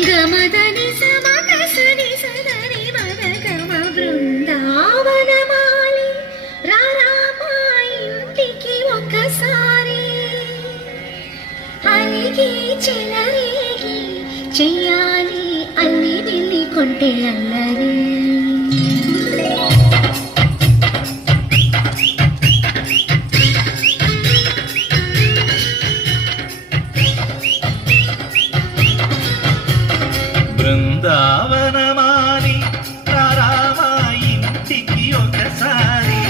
గమదని సమకసని సదని మదగమ బృందావనమాలి రారామా ఇంటికి ఒకసారి అలిగి చెలరేగి చెయ్యాలి అల్లి నిల్లి కొంటే అల్లరి బృందావనమాలి రారామా ఇంటికి ఒకసారి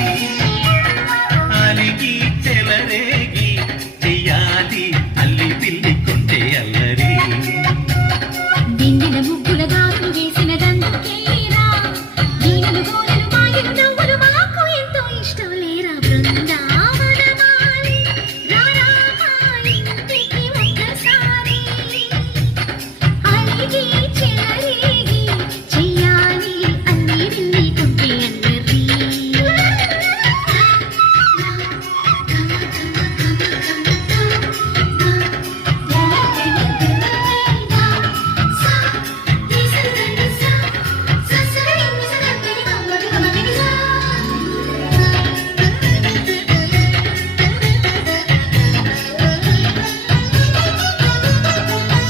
అలిగి చెలరేగి చెయ్యాలి అల్లి పిల్లి కొంటే అల్లరి దిండిన ముగ్గుల దారులు వేసిన దండకేరా దీనలు గోరలు మాయలు నవ్వులు మాకు ఎంతో ఇష్టం లేరా బృందావనమాలి రారామా ఇంటికి ఒకసారి అలిగి చెలరేగి చెయ్యాలి అల్లి బిల్లి కొంటే అల్లరి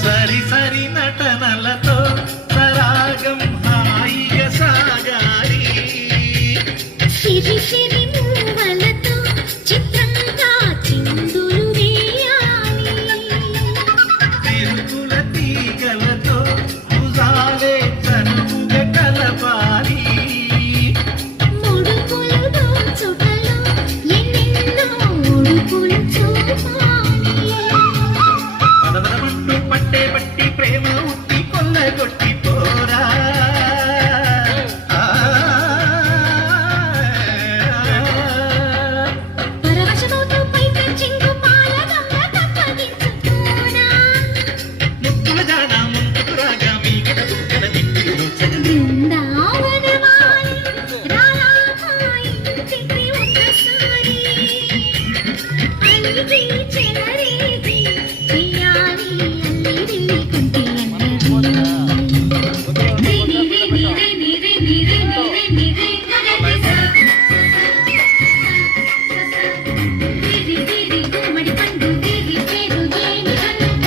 సరి సరి నటనలతో సరాగం హాయిగా సాగాలి సిరి సిరి మూవలతో చిత్రంగా చిందులు వేయాలి తిరుకుల తీగలతో భుజాలే చనువుగా కలపాలి ముడుపులు దోచుటలో ఎన్నెన్నో ఉడుపులు చూపాలి పదవదమంటూ పట్టే పట్టి ప్రేమ ఉట్టి కొల్లగొట్టి పోరా పరవశమవుతూ పైకి చింగు పాలగంగ కప్పగించుకోనా ముక్కుల జాన ముందుకు రాగా మీగడ దుక్కల దిక్కులు చదివి బృందావనమాలి రారామా ఇంటికి ఒకసారి అలిగి చెలరేగి చెయ్యాలి అల్లి బిల్లి కొంటే గుమ్మడి పండు తిరి పేరు దేని కనుక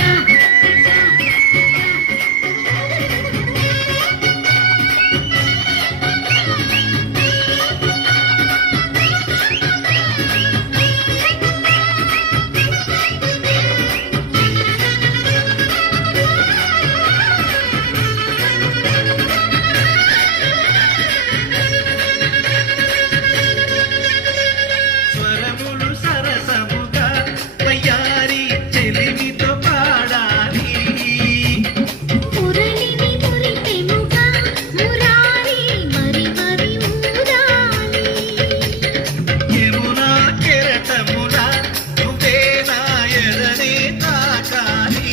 స్వరములు సరసముగా వయ్యారి చెలిమితో పాడాలి మురళిని మురిపెముగా మురారి మరి మరి ఊరాలి యమునా కెరటముల నువ్వే నా ఎదనే తాకాలి